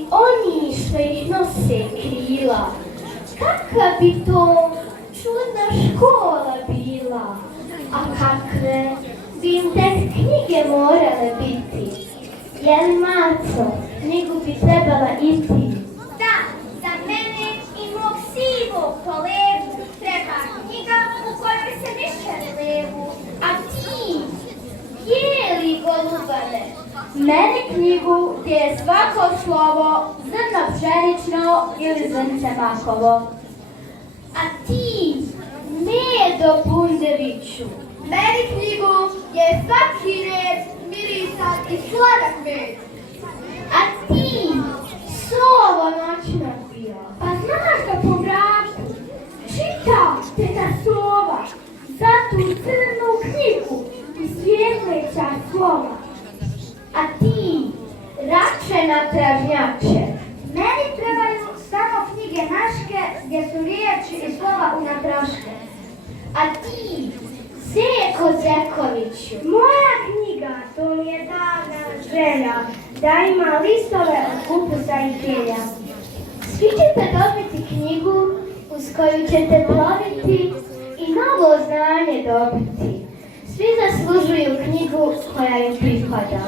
i oni što ih nose krila. Kakva bi to čudna škola bila, a kakve bi im tek knjige morale biti. Jel, Maco, knjigu bi trebala i ti? Da, za mene i mog sivog kolegu treba knjiga u kojoj se miševi levu. A ti, bijeli golubane, meni knjigu gdje je svako slovo zrno pšenično ili zrnce makovo. A ti, Medo Bundeviću, Meni knjigu gdje je svaki red mirisan i sladak med. a ti, Sovo noćna bila, pa znaš da po mraku čita teta Sova za tu crnu knjigu i svjetleća slova. A ti, Račena travnjače, Meni trebaju samo knjige naške gdje su riječi i slova unatraške. a ti, Zeko Zekoviću, Moja knjiga, to mi je davna želja, da ima listove od kupusa i kelja. svi ćete dobiti knjigu uz koju ćete ploviti i novo znanje dobiti. Svi zaslužuju knjigu koja im pripada.